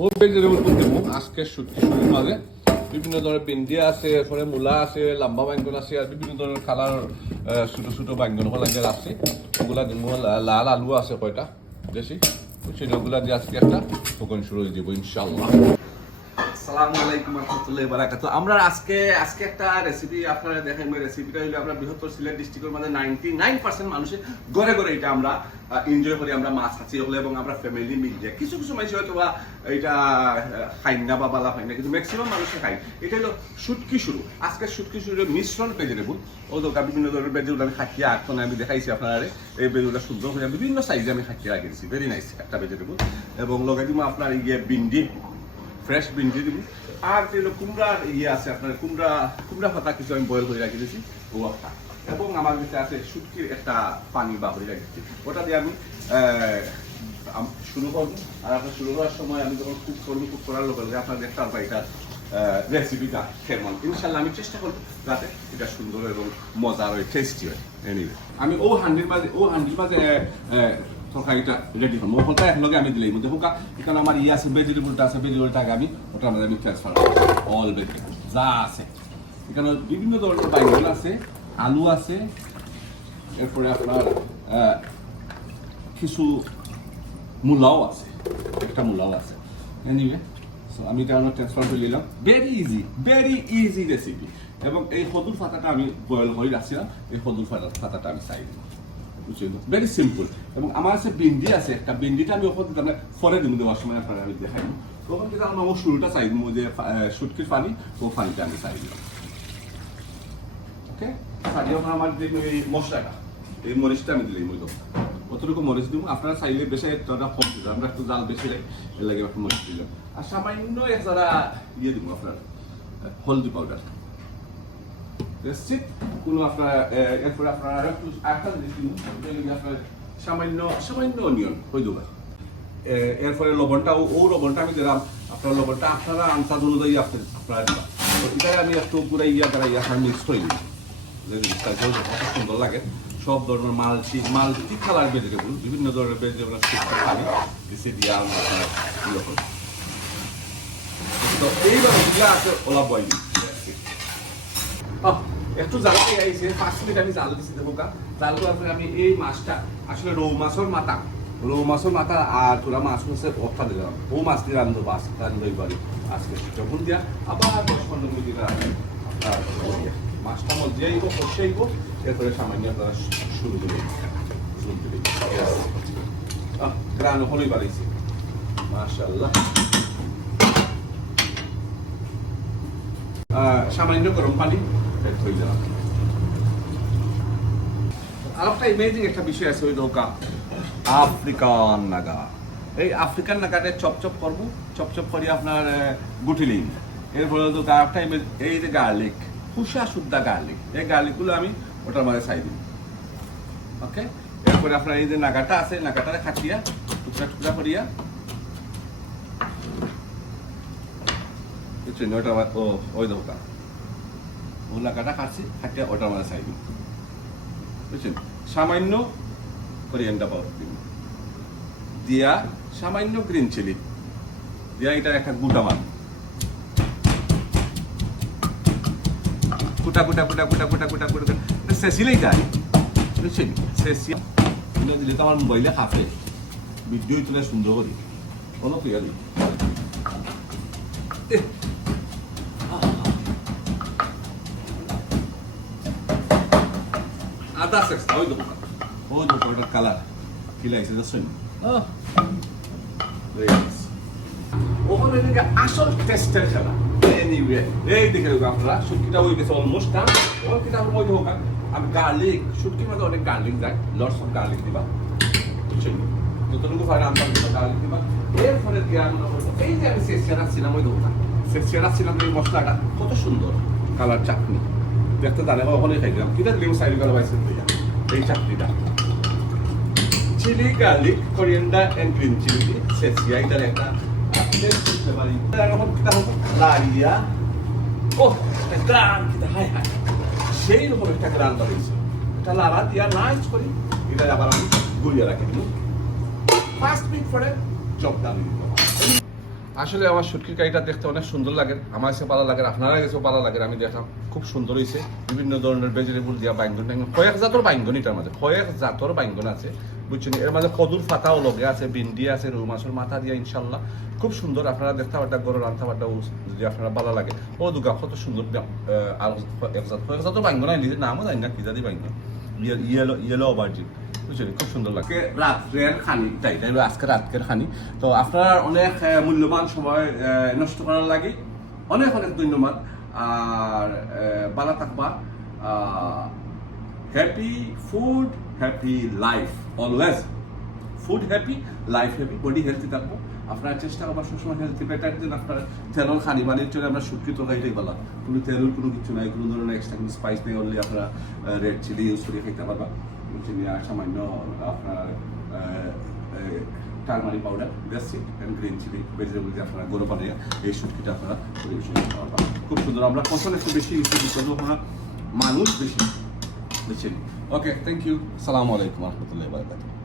ও vegetable দেবো আজকে শুটকির মাঝে বিভিন্ন ধরনের ভেন্ডি আছে, এরপরে মূলা আছে, লম্বা বাইঙ্গন আছে, আর বিভিন্ন ধরনের কালার ছোটো ছোটো বাইঙ্গন লাগিয়ে রাখছি। ওগুলা দিব, লাল আলু আছে কয়টা বেশি, সেগুলা দিয়ে আজকে একটা দোকান শুরু হয়ে যাবো ইনশাল্লাহ। আসসালামু আলাইকুম রহমতুল্লাহি বারাকাতুহু। আমরা আজকে একটা রেসিপি আপনারা দেখেন। রেসিপিটা হলো আমরা বৃহত্তর সিলেট ডিস্ট্রিক্টের মধ্যে 99% মানুষের ঘরে ঘরে এটা আমরা এনজয় করি। আমরা মাছ খাচ্ছি হলে এবং আমরা ফ্যামিলি মিলে কিছু কিছু মানুষ হয়তো বা এটা খাই না বা বালা খাই না, কিন্তু ম্যাক্সিমাম মানুষে খাই। এটা হলো শুটকি শুরু। আজকে শুটকি শুরু মিশ্রণ ভেজিটেবল ও দোকান বিভিন্ন ধরনের ভেজিটেবল আমি খাকিয়ে আটখন আমি দেখাইছি আপনারা। এই ভেজিটেবলটা সুন্দর হয়ে বিভিন্ন সাইজে আমি খাকিয়ে রাখিয়েছি, ভেরি নাইস একটা ভেজিটেবল। এবং লগাই দিব আপনার ইয়ে ভিন্ডি, ফ্রেশ ভিন্ডি দিব। আর যেগুলো কুমড়ার ইয়ে আছে আপনার কুমড়া পাতা কিছু আমি বয়েল করে রাখি দিয়েছি ও একটা। এবং আমার কাছে আছে শুটকির একটা পানি বা হয়ে রাখছি, ওটা দিয়ে আমি শুরু করবো। আর আপনার শুরু করার সময় আমি যখন কুক করার লোক আপনার দেখতে পারবো এটা রেসিপিটা কেমন। ইনশাল্লাহ আমি চেষ্টা করবো যাতে এটা সুন্দর এবং মজার হয়, টেস্টি হয়। এনিওয়ে আমি ও হান্ডির মাঝে তরকারিটা রেডি করবো। ওখানটা একলগে আমি দিলেই মধ্যে হোক। এখানে আমার ইয়ে আছে ভেজিটেবলটা আছে, ভেজিটেবলটাকে আমি ওটার মধ্যে আমি ট্রান্সফার করবো। অল ভেজিটেবল যা আছে এখানে বিভিন্ন ধরনের বাইগন আছে, আলু আছে, এরপরে আপনার কিছু মূলাও আছে, একটা মূলাও আছে। এনিওয়ে সো আমি এটা ট্রান্সফার করে নিলাম। Very easy recipe. এবং এই সদুর পাতাটা আমি বয়েল করে রাখছিলাম, এই সদুর পাতাটা আমি চাই দিলাম। Very simple. এবং আমার কাছে ভিন্ডি আছে একটা, ভিন্ডিটা আমি ওখান থেকে ফরে দিব, দেওয়ার সময় আপনারা আমি দেখাই দিব। তখন কিন্তু আমার শুরুটা চাই দিব, যে শুটকির পানি ও পানিটা আমি চাই দিলাম। ওকে, আমার যে মশলাটা এই মরিচটা আমি দিলাম, ওই অতটুকু মরিচ দিব। আপনারা চাইলে বেশি একটা কম দিল, আমরা একটু জাল বেশি লাগে একটু মরিচ দিলাম। আর সামান্য যারা ইয়ে দিব আপনার হলদি পাউডার, কোনো আপনার এরপরে আপনার একটা জিনিস দিব, আপনার সামান্য অনিয়ন হয়ে দেবেন। এরপরে লবণটা ও লবণটা আমি দিলাম। আপনার লবণটা আপনারা আনসাজ অনুযায়ী আপনারা দিলাম। এটাই আমি একটু পুরো আপনার মিক্স করে দিই, যে জিনিসটা কত সুন্দর লাগে। সব ধরনের মাল্টি কালার ভেজিটেবল, বিভিন্ন ধরনের ভেজিটেবল খালি দিচ্ছে দিয়ে আপনার তো এইবার এগুলা আছে ওলা বয়ল একটু জাল দিয়ে আইছে 5 মিনিট আমি জাল দিচ্ছি। দেখো জাল করার আমি এই মাছটা আসলে রৌ মাছের মাথা আর তোরা মাছ হচ্ছে অর্থা দিলাম। ও মাছ দিয়ে রান্ধবই পারি আজকে যখন দিয়া আবার 10-15 মিনিট আপনার মাছটা মধ্যে আইব, কষে আইব। এরপরে সামান্য আপনারা শুরু দেবে গ্রান হলেই বাড়িয়েছে মাশাআল্লাহ। সামান্য গরম পানি হয়ে যাবে। আর একটা ইমেজিং একটা বিষয় আছে, ওই নৌকা আফ্রিকান নাগা। এই আফ্রিকান নাগাতে চপ করবো, চপ করে আপনার গুটিলেই। এরপরে তো একটা ইমেজ, এই যে গার্লিক, খুশা শুদ্ধা গার্লিক, এই গার্লিকগুলো আমি ওটার মাঝে চাই দিই। ওকে, এরপরে আপনার এই যে নাগাটা আছে, নাগাটা খাটিয়া টুকরা করিয়া বুঝছেন, ওটা ওই দোকা ও নাগাটা খাচ্ছি খাটিয়া ওটার মাঝে চাই দিই। বুঝছেন, সামান্য কোরিয়ান্ডার পাউডার দিব, দিয়া সামান্য গ্রিন চিলি দিয়া, এটা একটা গুটা মান কুটা শেষিলেই যায়। বুঝছেন, শেষিয়া দিলে তো আমার মোবাইলে খাফে ভিডিও তুলে সুন্দর করি অলপ ইয়া দিই। আদা চেষ্টা ওই দোকানটার কালার কি লাগছে দেখছেন। ওখানে দিকে আসল টেস্টের খেলা। এনিওয়ে এই দেখে আপনারা শুটকিটা হয়ে গেছে অলমোস্ট ডান। ওর কিটা ওই হোক আমি গার্লিক, শুটকির মধ্যে অনেক গার্লিক যায়, লটস অফ গার্লিক দিবা। বুঝছেন, যতটুকু পারে আমরা গার্লিক দিবা। এরপরে দিয়ে আমরা এই যে আমি সেসিয়া রাখছিলাম, ওই দোকান সেসিয়া রাখছিলাম, এই মশলাটা কত সুন্দর কালার চাটনি দেখতে দাঁড়ে ওখানে খাইলাম। কিটা দিলাম সাইড কালার বাইসে এই চাটনিটা chilli garlic coriander and green chilli সেসিয়া, এটার একটা সেই রকম একটা গ্রান বাড়িয়েছে। এটা লাড়া দিয়া নাইস করি, এটা আবার আমি গুলিয়ে রাখি দিব। 5 মিনিট পরে চপ ডালি দিব। আসলে আমার শুটকির কারিটা দেখতে অনেক সুন্দর লাগে, আমার কাছে ভালো লাগে, আপনারা কাছেও ভালো লাগে। আমি দেখলাম খুব সুন্দর হয়েছে, বিভিন্ন ধরনের ভেজিটেবল দিয়া বাইঙ্গন টাইঙ্গন, কয়েক জাতর বাইঙ্গন এটার মাঝে, কয়েক জাতর বাইঙ্গন আছে বুঝছেন। এর মাঝে কদুর পাতাও লগে আছে, ভিন্ডি আছে, রুই মাছের মাথা দিয়া ইনশাল্লাহ খুব সুন্দর। আপনারা দেখতে পারটা গরুর রান্না বাটা যদি আপনারা ভালো লাগে, ও দুগা কত সুন্দর। আর কয়েক জাতর বাইঙ্গন আই নিজের নামও জানি না কি জাতি বাইঙ্গন, ইয়েলো অভারজিন বুঝছেন, খুব সুন্দর লাগে। রাত্রের খানি তাই তাই আজকে রাতকের খানি। তো আপনার অনেক মূল্যবান সময় নষ্ট করার লাগে, অনেক অনেক ধন্যবাদ। আর ভালো থাকবা, happy food happy life, always food happy life happy, body healthy থাকবো। আপনারা চেষ্টা করবার সবসময় হেলথি বেটার দিন। আপনার তেলর খানি বানিয়ে চলে আমরা শুটকি তরকারিটাই বলা, কোনো তেলের কোনো কিছু নাই, কোনো ধরনের এক্সট্রা কোনো স্পাইস নেই, অনলি আপনারা রেড চিলি ইউজ করে খাইতে পারবা। আর সামান্য আপনার turmeric powder, basic and green chili vegetable দিয়ে আপনারা গরু বানিয়ে এই শুটকিটা আপনারা পরিবেশন করতে পারবা। খুব সুন্দর। আমরা পছন্দ একটু বেশি ইউজ করবো, আপনারা মানুষ বেশি বুঝছেন। ওকে, থ্যাংক ইউ, সালামু আলাইকুম রহমতুল্লাহ বারাকাতুহু।